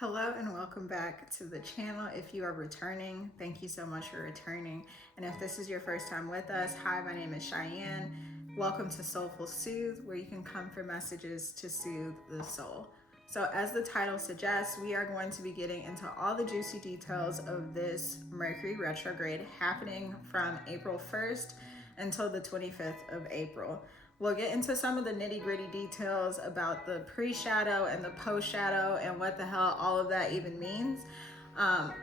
Hello and welcome back to the channel. If you are returning, thank you so much for returning. And if this is your first time with us, hi, my name is Cheyenne. Welcome to Soulful Soothe, where you can come for messages to soothe the soul. So as the title suggests, we are going to be getting into all the juicy details of this Mercury retrograde happening from April 1st until the 25th of April. We'll get into some of the nitty-gritty details about the pre-shadow and the post-shadow and what the hell all of that even means.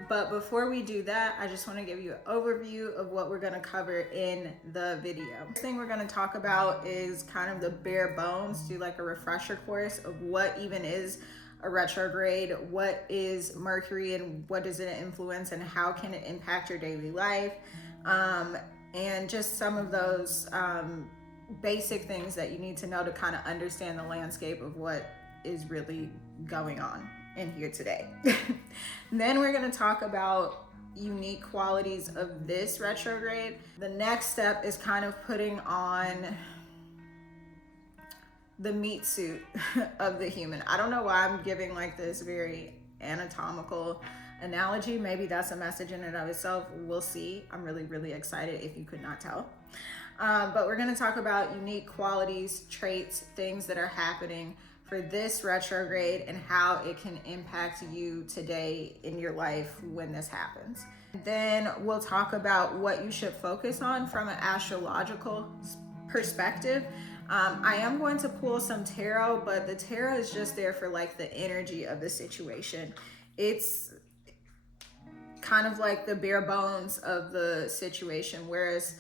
But before we do that, I just want to give you an overview of what we're going to cover in the video. The thing we're going to talk about is kind of the bare bones, do like a refresher course of what even is a retrograde, what is Mercury and what does it influence and how can it impact your daily life, and just some of those basic things that you need to know to kind of understand the landscape of what is really going on in here today. Then we're going to talk about unique qualities of this retrograde. The next step is kind of putting on the meat suit of the human. I don't know why I'm giving like this very anatomical analogy. Maybe that's a message in and of itself. We'll see. I'm really excited if you could not tell. But we're going to talk about unique qualities, traits, things that are happening for this retrograde and how it can impact you today in your life when this happens. Then we'll talk about what you should focus on from an astrological perspective. I am going to pull some tarot, but the tarot is just there for like the energy of the situation. It's kind of like the bare bones of the situation, whereas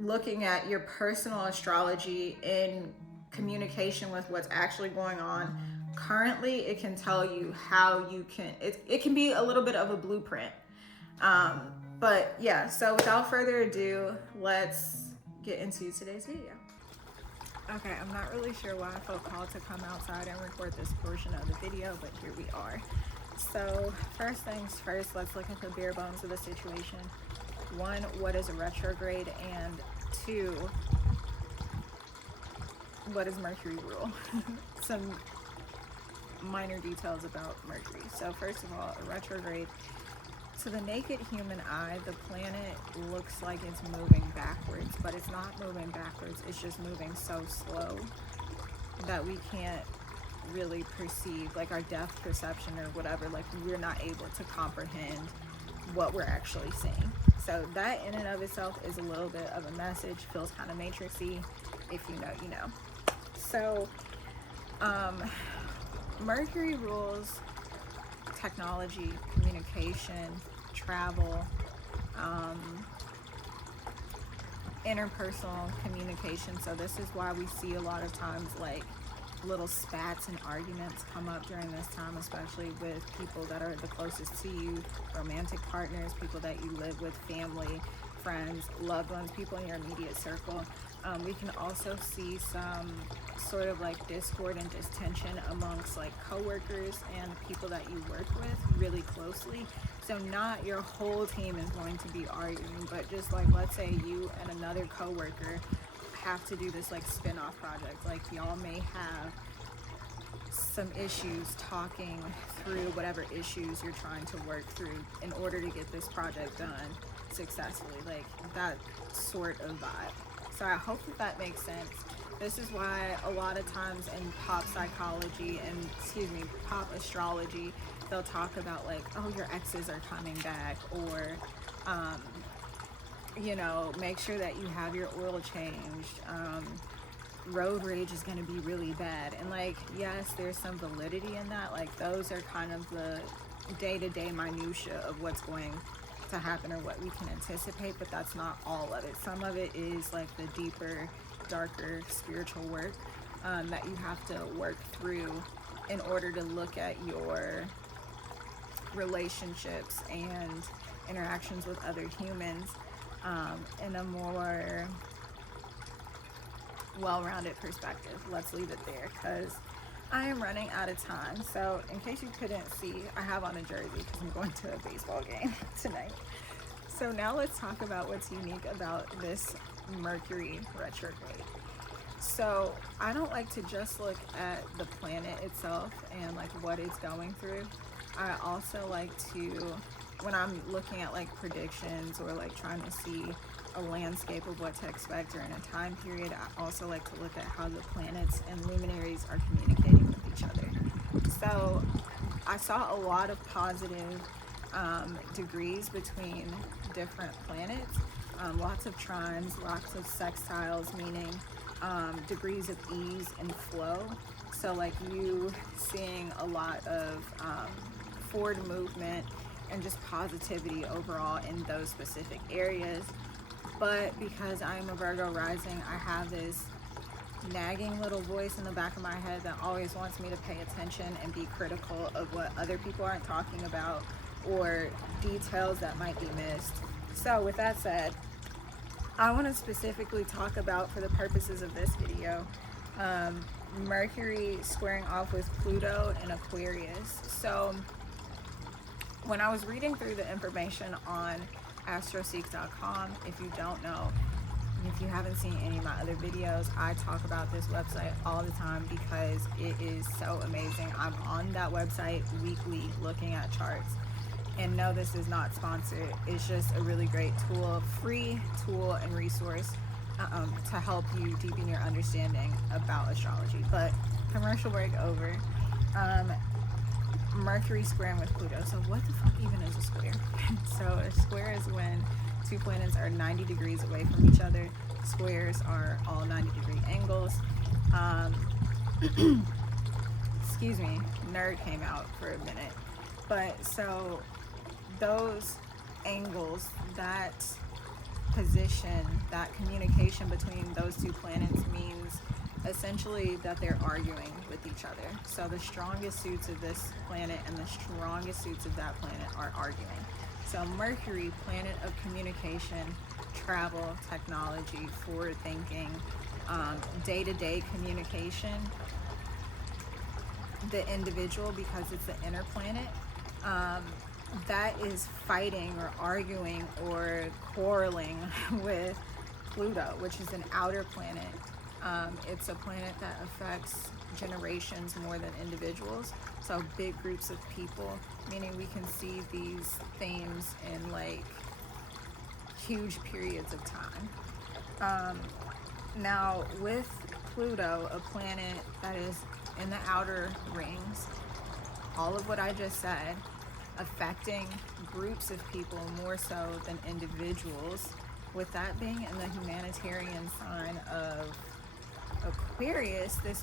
looking at your personal astrology in communication with what's actually going on currently, it can tell you how you can, it can be a little bit of a blueprint. But yeah, so without further ado, let's get into today's video. Okay, I'm not really sure why I felt called to come outside and record this portion of the video, but here we are. So first things first, let's look at the bare bones of the situation. One, what is a retrograde? And two, what does Mercury rule? Some minor details about Mercury. So first of all, a retrograde, to the naked human eye, the planet looks like it's moving backwards, but it's not moving backwards. It's just moving so slow that we can't really perceive, like our depth perception or whatever, like we're not able to comprehend what we're actually seeing. So that in and of itself is a little bit of a message, feels kind of matrixy. If you know, you know. So Mercury rules technology, communication, travel, interpersonal communication. So this is why we see a lot of times like little spats and arguments come up during this time, especially with people that are the closest to you, romantic partners, people that you live with, family, friends, loved ones, people in your immediate circle. We can also see some sort of like discord and distension amongst like coworkers and people that you work with really closely. So not your whole team is going to be arguing, but just like, let's say you and another coworker have to do this like spin-off project. Like y'all may have some issues talking through whatever issues you're trying to work through in order to get this project done successfully, like that sort of vibe. So I hope that makes sense. This is why a lot of times in pop psychology and pop astrology, they'll talk about like, oh, your exes are coming back, or you know, make sure that you have your oil changed. Road rage is going to be really bad. And like, yes, there's some validity in that. Like those are kind of the day-to-day minutia of what's going to happen or what we can anticipate, but that's not all of it. Some of it is like the deeper, darker spiritual work that you have to work through in order to look at your relationships and interactions with other humans in a more well-rounded perspective. Let's leave it there because I am running out of time. So in case you couldn't see, I have on a jersey because I'm going to a baseball game tonight. So now let's talk about what's unique about this Mercury retrograde. So I don't like to just look at the planet itself and like what it's going through. I also like to, when I'm looking at like predictions or like trying to see a landscape of what to expect during a time period, I also like to look at how the planets and luminaries are communicating with each other. So I saw a lot of positive degrees between different planets, lots of trines, lots of sextiles, meaning degrees of ease and flow. So like you seeing a lot of forward movement and just positivity overall in those specific areas. But because I am a Virgo rising, I have this nagging little voice in the back of my head that always wants me to pay attention and be critical of what other people aren't talking about or details that might be missed. So with that said, I want to specifically talk about, for the purposes of this video, Mercury squaring off with Pluto in Aquarius. So when I was reading through the information on astroseek.com, if you don't know, if you haven't seen any of my other videos, I talk about this website all the time because it is so amazing. I'm on that website weekly looking at charts. And no, this is not sponsored. It's just a really great tool, free tool and resource to help you deepen your understanding about astrology. But commercial break over. Mercury squaring with Pluto. So what the fuck even is a square? So a square is when two planets are 90 degrees away from each other. Squares are all 90-degree angles. Excuse me, nerd came out for a minute. But so those angles, that position, that communication between those two planets means essentially that they're arguing with each other. So the strongest suits of this planet and the strongest suits of that planet are arguing. So Mercury, planet of communication, travel, technology, forward thinking, day-to-day communication. The individual, because it's the inner planet, that is fighting or arguing or quarreling with Pluto, which is an outer planet. It's a planet that affects generations more than individuals. So big groups of people, meaning we can see these themes in like huge periods of time. Now with Pluto, a planet that is in the outer rings, all of what I just said, affecting groups of people more so than individuals, with that being in the humanitarian sign of Aquarius, this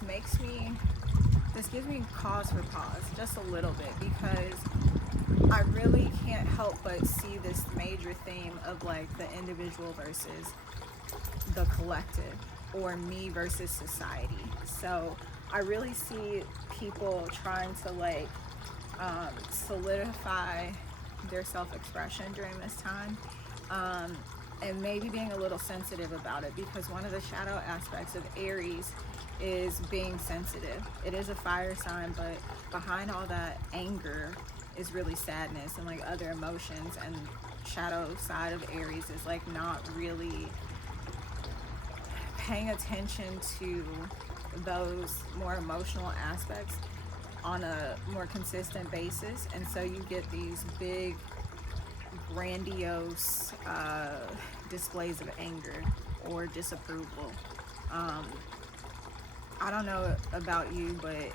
gives me cause for pause just a little bit, because I really can't help but see this major theme of like the individual versus the collective, or me versus society. So I really see people trying to like solidify their self-expression during this time, and maybe being a little sensitive about it, because one of the shadow aspects of Aries is being sensitive. It is a fire sign, but behind all that anger is really sadness and like other emotions, and shadow side of Aries is like not really paying attention to those more emotional aspects on a more consistent basis. And so you get these big grandiose displays of anger or disapproval. I don't know about you, but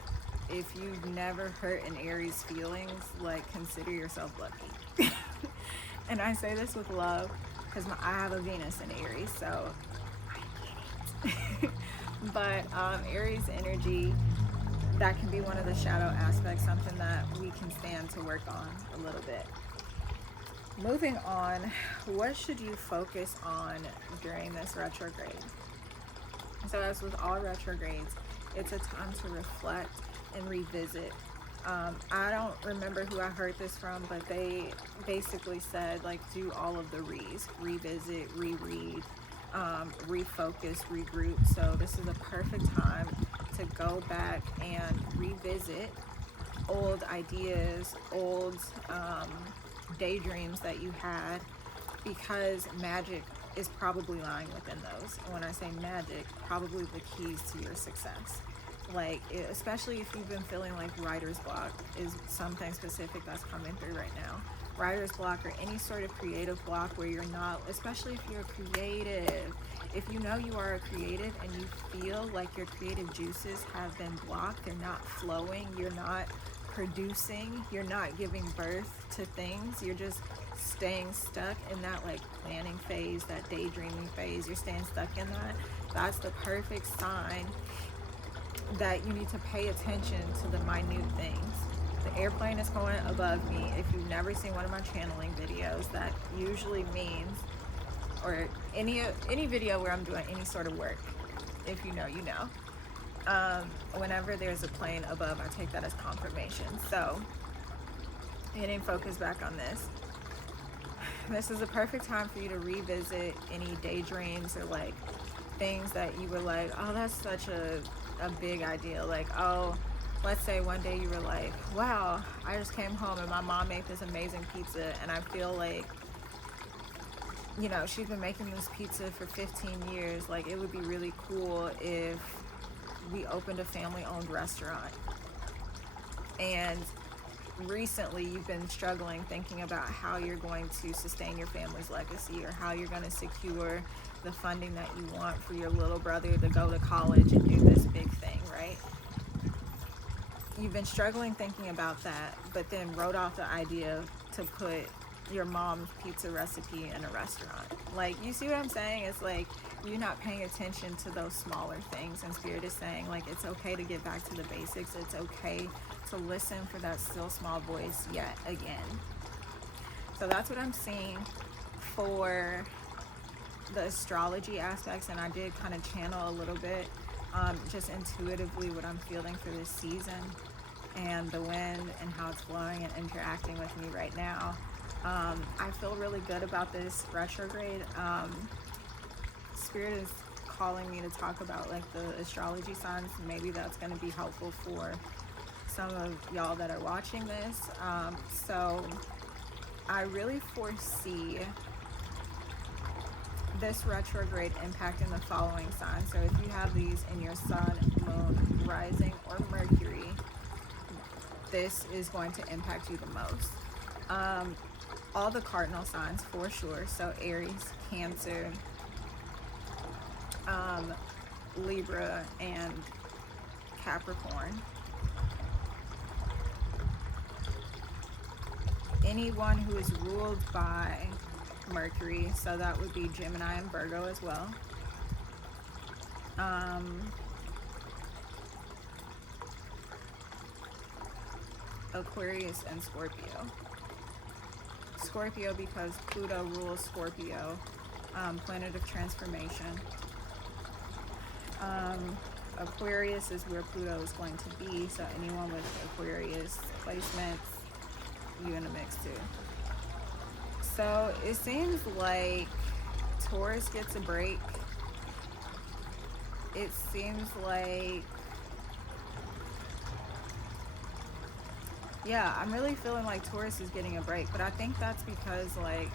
if you've never hurt an Aries feelings, like consider yourself lucky. And I say this with love because I have a Venus in Aries, so I get it. But Aries energy, that can be one of the shadow aspects, something that we can stand to work on a little bit. Moving on, what should you focus on during this retrograde? So as with all retrogrades, it's a time to reflect and revisit. I don't remember who I heard this from, but they basically said like do all of the revisit, reread, refocus, regroup. So this is a perfect time to go back and revisit old ideas, old daydreams that you had, because magic is probably lying within those. And when I say magic, probably the keys to your success. Like, especially if you've been feeling like writer's block is something specific that's coming through right now. Writer's block or any sort of creative block where you're not, especially if you're creative. If you know you are a creative and you feel like your creative juices have been blocked, they're not flowing, you're not producing, you're not giving birth to things, you're just staying stuck in that like planning phase, that daydreaming phase, you're staying stuck in that, that's the perfect sign that you need to pay attention to the minute things. The airplane is going above me. If you've never seen one of my channeling videos, that usually means, or any video where I'm doing any sort of work, if you know, you know. Whenever there's a plane above, I take that as confirmation. So, getting focused back on this. This is a perfect time for you to revisit any daydreams or like things that you were like, oh, that's such a big idea. Like, oh, let's say one day you were like, wow, I just came home and my mom made this amazing pizza and I feel like, you know, she's been making this pizza for 15 years. Like, it would be really cool if we opened a family-owned restaurant. And recently you've been struggling thinking about how you're going to sustain your family's legacy or how you're going to secure the funding that you want for your little brother to go to college and do this big thing, right? You've been struggling thinking about that, but then wrote off the idea to put your mom's pizza recipe in a restaurant. Like, you see what I'm saying? It's like you're not paying attention to those smaller things, and Spirit is saying like it's okay to get back to the basics. It's okay to listen for that still small voice yet again. So that's what I'm seeing for the astrology aspects, and I did kind of channel a little bit just intuitively what I'm feeling for this season and the wind and how it's blowing and interacting with me right now. I feel really good about this retrograde. Spirit is calling me to talk about like the astrology signs. Maybe that's going to be helpful for some of y'all that are watching this. So I really foresee this retrograde impacting the following signs. So if you have these in your sun, moon, rising, or Mercury, this is going to impact you the most. All the cardinal signs for sure. So Aries, Cancer, Libra, and Capricorn. Anyone who is ruled by Mercury, so that would be Gemini and Virgo as well. Aquarius and Scorpio. Scorpio because Pluto rules Scorpio, planet of transformation. Aquarius is where Pluto is going to be, so anyone with Aquarius placements, you in the mix too. So it seems like Taurus gets a break. It seems like, yeah, I'm really feeling like Taurus is getting a break, but I think that's because like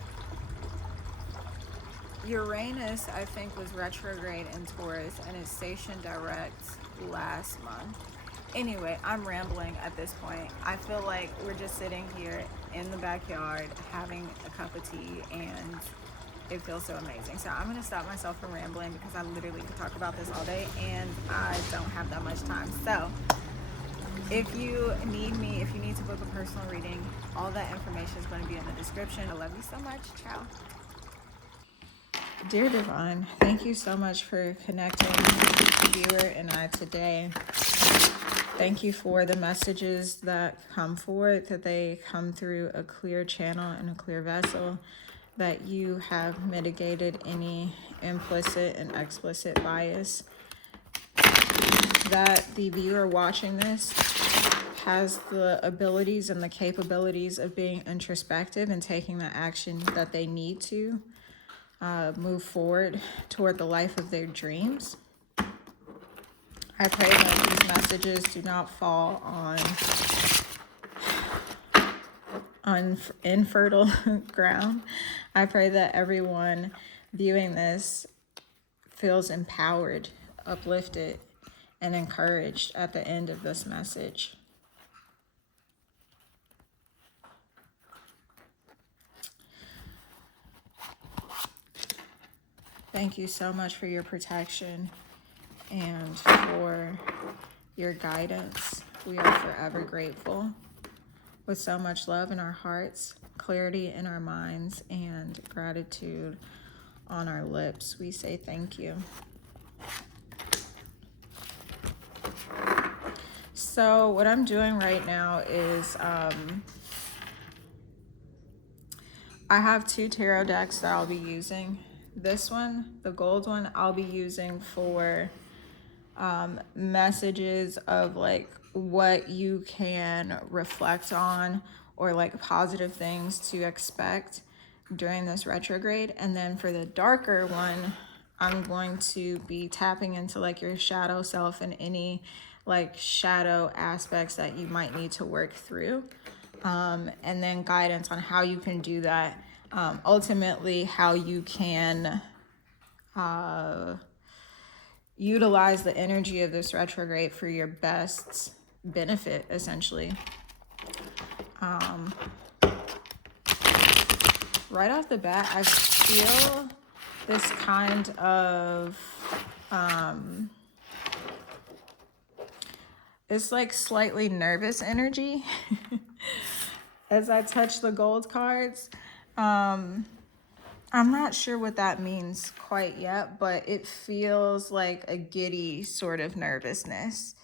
Uranus, I think, was retrograde in Taurus and it's stationed direct last month. Anyway, I'm rambling at this point. I feel like we're just sitting here in the backyard having a cup of tea and it feels so amazing. So I'm gonna stop myself from rambling because I literally could talk about this all day and I don't have that much time. So if you need me, if you need to book a personal reading, all that information is going to be in the description. I love you so much. Ciao. Dear Divine, thank you so much for connecting with the viewer and I today. Thank you for the messages that come forward, that they come through a clear channel and a clear vessel, that you have mitigated any implicit and explicit bias, that the viewer watching this has the abilities and the capabilities of being introspective and taking the action that they need to move forward toward the life of their dreams. I pray that these messages do not fall on infertile ground. I pray that everyone viewing this feels empowered, uplifted, and encouraged at the end of this message. Thank you so much for your protection and for your guidance. We are forever grateful. With so much love in our hearts, clarity in our minds, and gratitude on our lips, we say thank you. So what I'm doing right now is I have 2 tarot decks that I'll be using. This one, the gold one, I'll be using for messages of like what you can reflect on, or like positive things to expect during this retrograde. And then for the darker one, I'm going to be tapping into like your shadow self and any like shadow aspects that you might need to work through. And then guidance on how you can do that. Ultimately, how you can utilize the energy of this retrograde for your best benefit, essentially. Right off the bat, I feel this kind of it's like slightly nervous energy as I touch the gold cards. I'm not sure what that means quite yet, but it feels like a giddy sort of nervousness.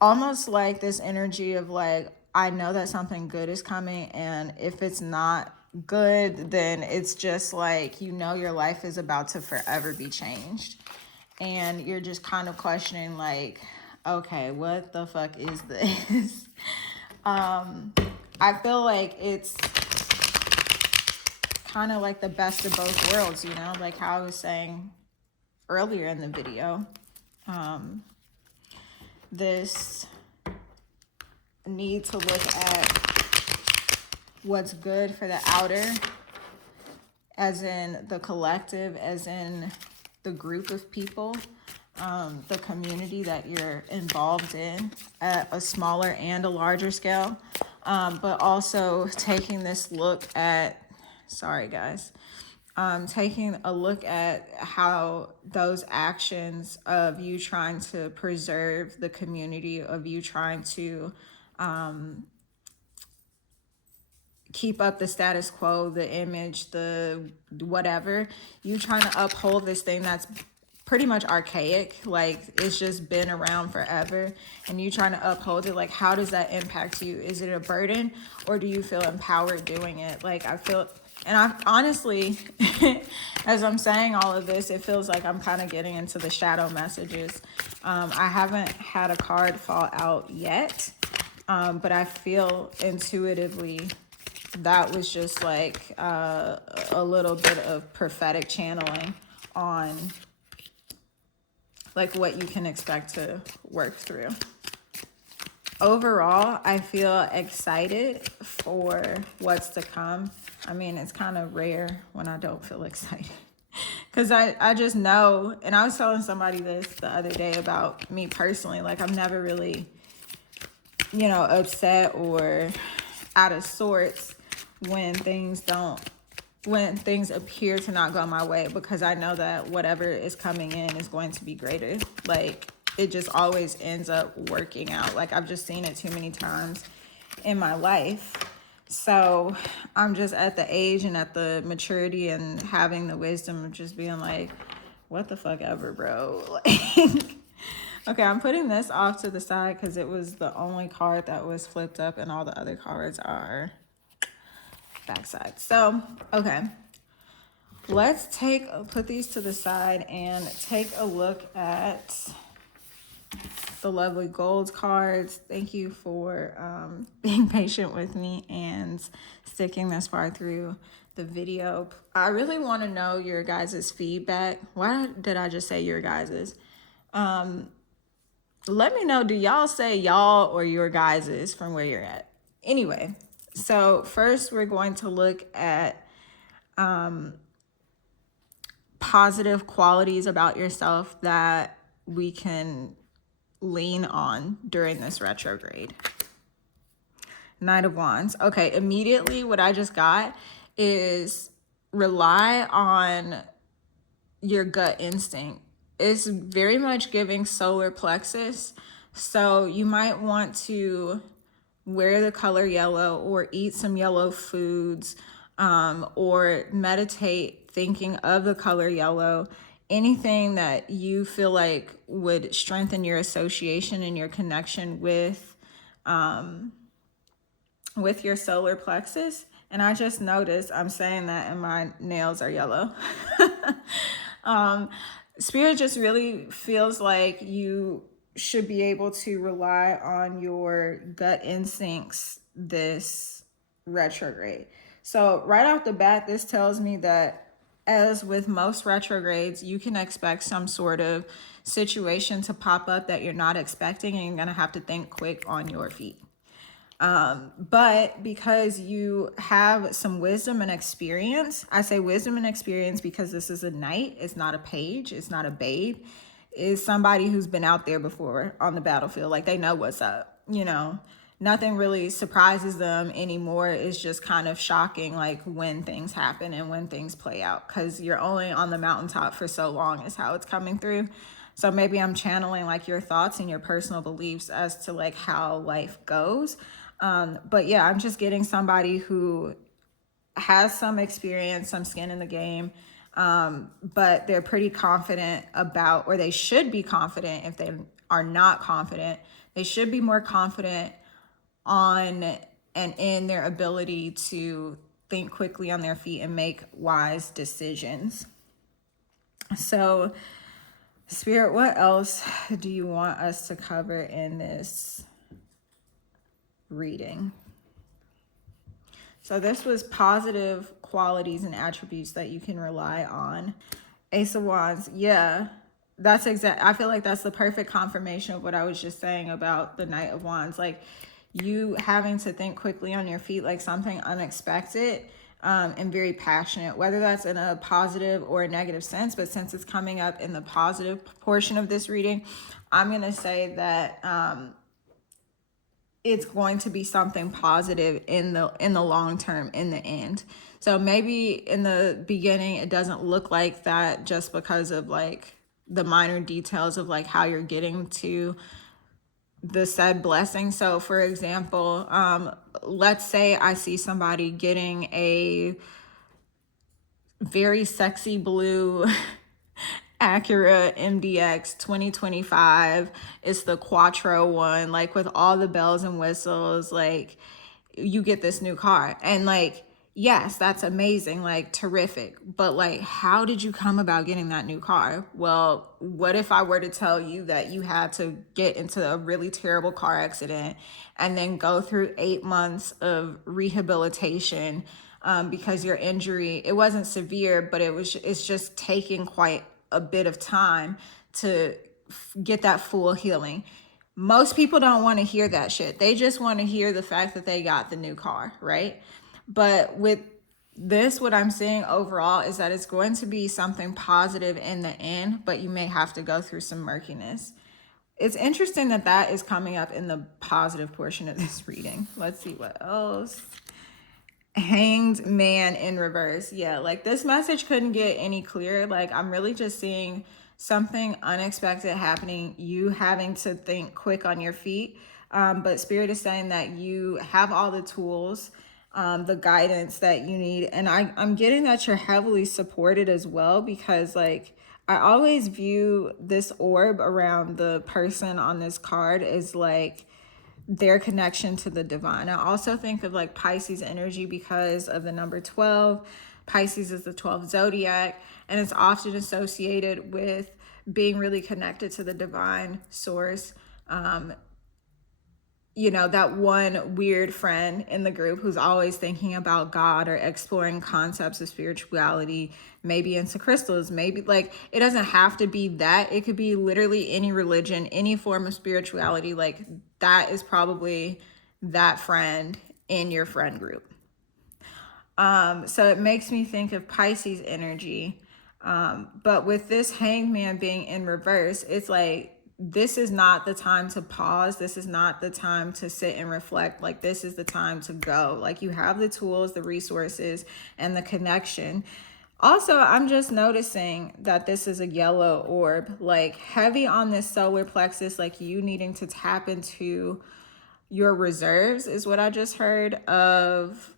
Almost like this energy of like, I know that something good is coming, and if it's not good, then it's just like, you know, your life is about to forever be changed. And you're just kind of questioning like, okay, what the fuck is this? I feel like it's kind of like the best of both worlds, you know, like how I was saying earlier in the video. This need to look at what's good for the outer, as in the collective, as in the group of people, the community that you're involved in at a smaller and a larger scale, but also taking this look at, sorry guys, taking a look at how those actions of you trying to preserve the community, of you trying to keep up the status quo, the image, the whatever, you trying to uphold this thing that's pretty much archaic, like it's just been around forever, and you trying to uphold it. Like, how does that impact you? Is it a burden, or do you feel empowered doing it? Like, I feel, and I honestly, as I'm saying all of this, it feels like I'm kind of getting into the shadow messages. I haven't had a card fall out yet, but I feel intuitively that was just like a little bit of prophetic channeling on like what you can expect to work through. Overall, I feel excited for what's to come. I mean, it's kind of rare when I don't feel excited, because I just know, and I was telling somebody this the other day about me personally, like I'm never really, you know, upset or out of sorts when things appear to not go my way, because I know that whatever is coming in is going to be greater. Like, it just always ends up working out. Like, I've just seen it too many times in my life. So I'm just at the age and at the maturity and having the wisdom of just being like, what the fuck ever, bro. Like, okay, I'm putting this off to the side because it was the only card that was flipped up, and all the other cards are backside. So, okay, let's put these to the side and take a look at the lovely gold cards. Thank you for being patient with me and sticking this far through the video. I really want to know your guys' feedback. Why did I just say your guys's? Let me know, do y'all say y'all or your guys's from where you're at? Anyway, so first we're going to look at positive qualities about yourself that we can lean on during this retrograde. Knight of Wands. Okay, immediately what I just got is rely on your gut instinct. It's very much giving solar plexus. So you might want to wear the color yellow or eat some yellow foods, or meditate thinking of the color yellow. Anything that you feel like would strengthen your association and your connection with your solar plexus. And I just noticed I'm saying that and my nails are yellow. Spirit just really feels like you should be able to rely on your gut instincts this retrograde. So right off the bat, this tells me that as with most retrogrades, you can expect some sort of situation to pop up that you're not expecting, and you're going to have to think quick on your feet. But because you have some wisdom and experience, I say wisdom and experience because this is a knight, it's not a page, it's not a babe, it's somebody who's been out there before on the battlefield. Like, they know what's up, you know. Nothing really surprises them anymore. It's just kind of shocking, like, when things happen and when things play out, because you're only on the mountaintop for so long is how it's coming through. So maybe I'm channeling like your thoughts and your personal beliefs as to like how life goes. But yeah, I'm just getting somebody who has some experience, some skin in the game, but they're pretty confident about, or they should be confident. If they are not confident, they should be more confident on and in their ability to think quickly on their feet and make wise decisions. So, Spirit, what else do you want us to cover in this reading? So this was positive qualities and attributes that you can rely on. Ace of Wands. Yeah, that's exact. I feel like that's the perfect confirmation of what I was just saying about the Knight of Wands. Like, you having to think quickly on your feet, like something unexpected, and very passionate, whether that's in a positive or a negative sense. But since it's coming up in the positive portion of this reading, I'm going to say that it's going to be something positive in the long term, in the end. So maybe in the beginning it doesn't look like that, just because of like the minor details of like how you're getting to the said blessing. So for example, let's say I see somebody getting a very sexy blue Acura MDX 2025. It's the Quattro one, like with all the bells and whistles. Like, you get this new car, and like, yes, that's amazing, like terrific. But like, how did you come about getting that new car? Well, what if I were to tell you that you had to get into a really terrible car accident and then go through 8 months of rehabilitation, because your injury, it wasn't severe, but it's just taking quite a bit of time to get that full healing. Most people don't want to hear that shit. They just want to hear the fact that they got the new car, right? But with this, what I'm seeing overall is that it's going to be something positive in the end, but you may have to go through some murkiness. It's interesting that that is coming up in the positive portion of this reading. Let's see what else. Hanged Man in reverse. Yeah, like this message couldn't get any clearer. Like, I'm really just seeing something unexpected happening, you having to think quick on your feet. But Spirit is saying that you have all the tools, the guidance that you need. And I'm getting that you're heavily supported as well, because like, I always view this orb around the person on this card as like their connection to the divine. I also think of like Pisces energy because of the number 12. Pisces is the 12th zodiac, and it's often associated with being really connected to the divine source. You know, that one weird friend in the group who's always thinking about God or exploring concepts of spirituality, maybe into crystals, maybe like, it doesn't have to be that. It could be literally any religion, any form of spirituality. Like, that is probably that friend in your friend group. So it makes me think of Pisces energy. But with this Hanged Man being in reverse, it's like, this is not the time to pause. This is not the time to sit and reflect. Like, this is the time to go. Like, you have the tools, the resources, and the connection. Also, I'm just noticing that this is a yellow orb, like heavy on this solar plexus, like you needing to tap into your reserves is what I just heard of,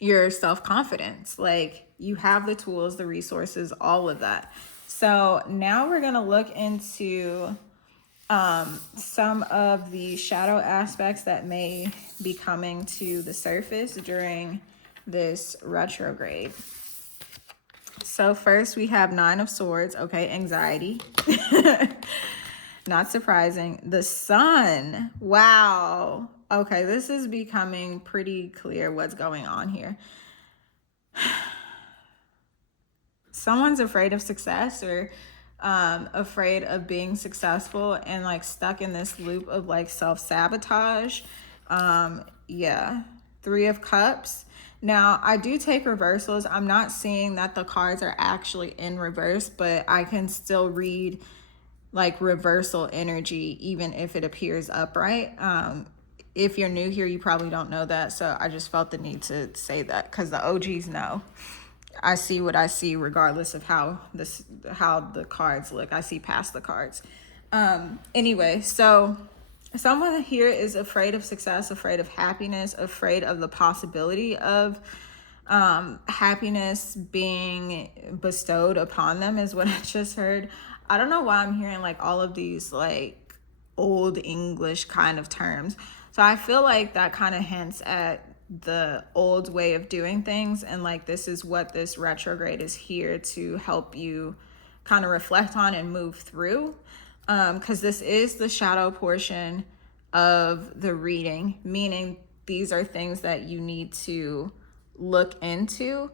your self-confidence. Like, you have the tools, the resources, all of that. So now we're going to look into some of the shadow aspects that may be coming to the surface during this retrograde. So first we have Nine of Swords. Okay, anxiety. Not surprising. The Sun. Wow. Okay, this is becoming pretty clear what's going on here. Someone's afraid of success, or afraid of being successful, and like stuck in this loop of like self-sabotage. Yeah. Three of Cups. Now, I do take reversals. I'm not seeing that the cards are actually in reverse, but I can still read like reversal energy even if it appears upright. If you're new here, you probably don't know that, so I just felt the need to say that because the OGs know. I see what I see regardless of how the cards look. I see past the cards. Anyway, so someone here is afraid of success, afraid of happiness, afraid of the possibility of happiness being bestowed upon them is what I just heard. I don't know why I'm hearing like all of these like old English kind of terms. So I feel like that kind of hints at the old way of doing things, and like this is what this retrograde is here to help you kind of reflect on and move through, because this is the shadow portion of the reading, meaning these are things that you need to look into,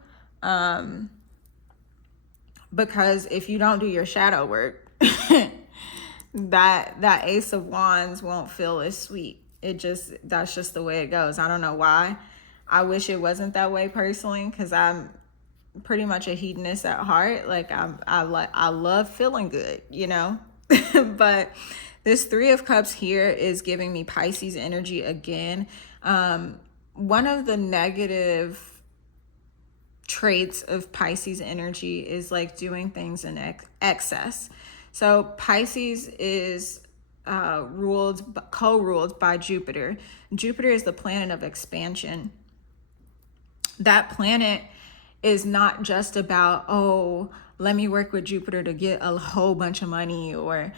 because if you don't do your shadow work, that Ace of Wands won't feel as sweet. That's just the way it goes. I don't know why. I wish it wasn't that way personally, because I'm pretty much a hedonist at heart. Like I love feeling good, you know. But this Three of Cups here is giving me Pisces energy again. One of the negative traits of Pisces energy is like doing things in excess. So Pisces is co-ruled by Jupiter. Jupiter is the planet of expansion. That planet is not just about, oh, let me work with Jupiter to get a whole bunch of money, or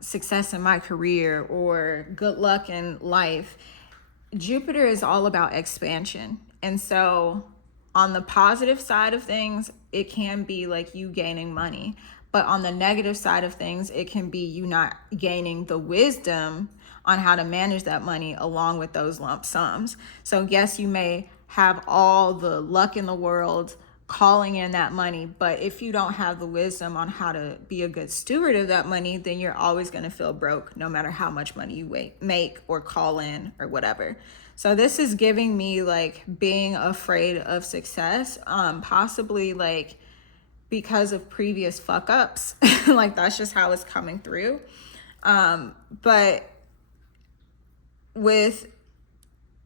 success in my career, or good luck in life. Jupiter is all about expansion. And so on the positive side of things, it can be like you gaining money. But on the negative side of things, it can be you not gaining the wisdom on how to manage that money along with those lump sums. So yes, you may have all the luck in the world calling in that money, but if you don't have the wisdom on how to be a good steward of that money, then you're always going to feel broke no matter how much money you make or call in or whatever. So this is giving me like being afraid of success, possibly like because of previous fuck ups. Like that's just how it's coming through. But with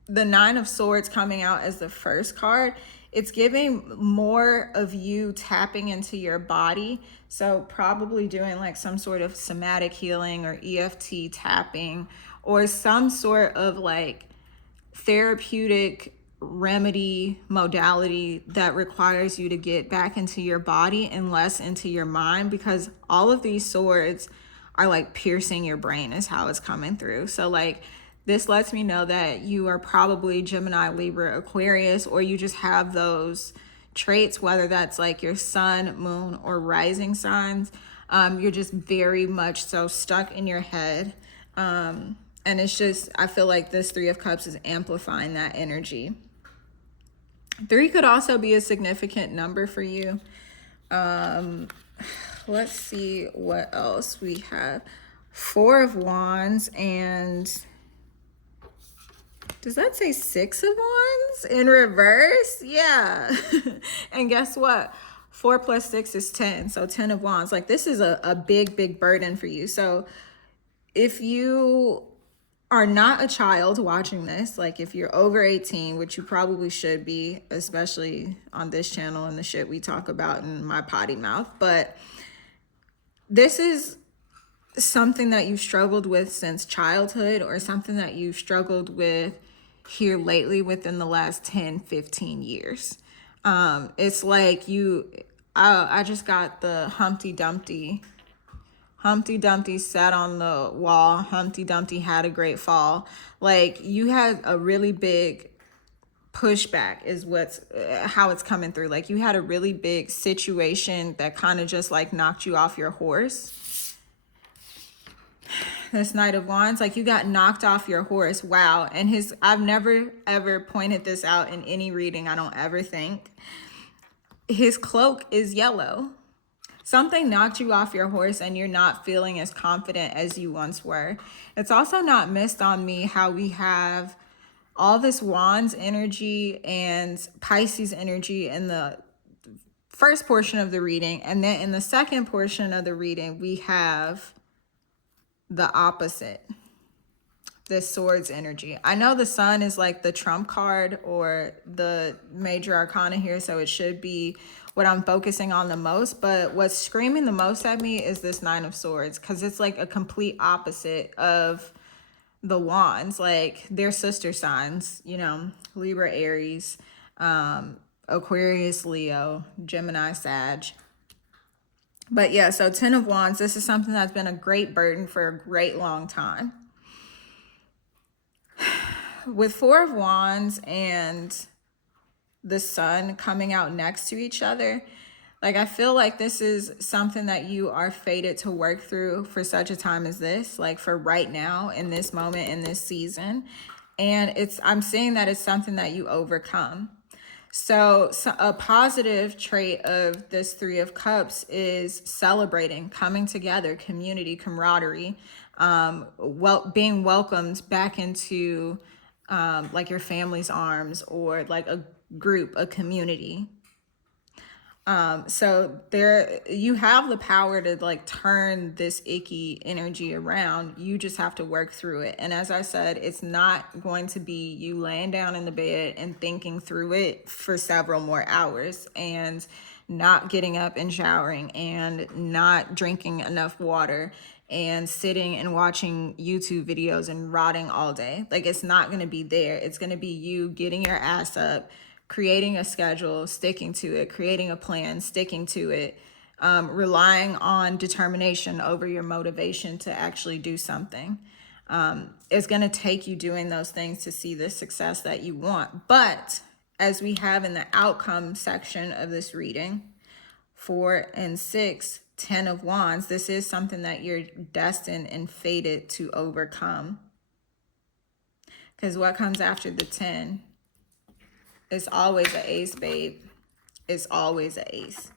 the Nine of Swords coming out as the first card, it's giving more of you tapping into your body. So probably doing like some sort of somatic healing or EFT tapping, or some sort of like therapeutic remedy modality that requires you to get back into your body and less into your mind, because all of these swords are like piercing your brain is how it's coming through. So like this lets me know that you are probably Gemini, Libra, Aquarius, or you just have those traits, whether that's like your sun, moon, or rising signs. You're just very much so stuck in your head. And it's just, I feel like this Three of Cups is amplifying that energy. 3 could also be a significant number for you. Let's see what else we have. 4 of Wands and Does that say 6 of Wands in reverse? Yeah. And guess what? 4 plus 6 is 10. So 10 of Wands. Like, this is a big, big burden for you. So if you are not a child watching this, like if you're over 18, which you probably should be, especially on this channel and the shit we talk about in my potty mouth, but this is something that you've struggled with since childhood, or something that you've struggled with here lately within the last 10, 15 years. It's like I just got the Humpty Dumpty. Humpty Dumpty sat on the wall. Humpty Dumpty had a great fall. Like, you had a really big pushback is how it's coming through. Like, you had a really big situation that kind of just like knocked you off your horse. This Knight of Wands, like, you got knocked off your horse. Wow. And I've never ever pointed this out in any reading, I don't ever think. His cloak is yellow. Something knocked you off your horse and you're not feeling as confident as you once were. It's also not missed on me how we have all this Wands energy and Pisces energy in the first portion of the reading. And then in the second portion of the reading, we have the opposite, this Swords energy. I know the Sun is like the trump card or the major arcana here, so it should be what I'm focusing on the most, but what's screaming the most at me is this Nine of Swords, because it's like a complete opposite of the Wands. Like, they're sister signs, you know, Libra, Aries, Aquarius, Leo, Gemini, Sag. But yeah, so 10 of Wands, this is something that's been a great burden for a great long time. With 4 of Wands and the Sun coming out next to each other, like, I feel like this is something that you are fated to work through for such a time as this, like for right now, in this moment, in this season. And I'm seeing that it's something that you overcome. So a positive trait of this 3 of Cups is celebrating, coming together, community, camaraderie, being welcomed back into like your family's arms, or like a group, a community. So you have the power to like turn this icky energy around. You just have to work through it. And as I said, it's not going to be you laying down in the bed and thinking through it for several more hours, and not getting up and showering, and not drinking enough water, and sitting and watching YouTube videos and rotting all day. Like, it's not going to be there. It's going to be you getting your ass up, creating a schedule, sticking to it, creating a plan, sticking to it, relying on determination over your motivation to actually do something. It's going to take you doing those things to see the success that you want. But as we have in the outcome section of this reading, 4 and 6, 10 of Wands, this is something that you're destined and fated to overcome. Because what comes after the 10? It's always an ace, babe. It's always an ace.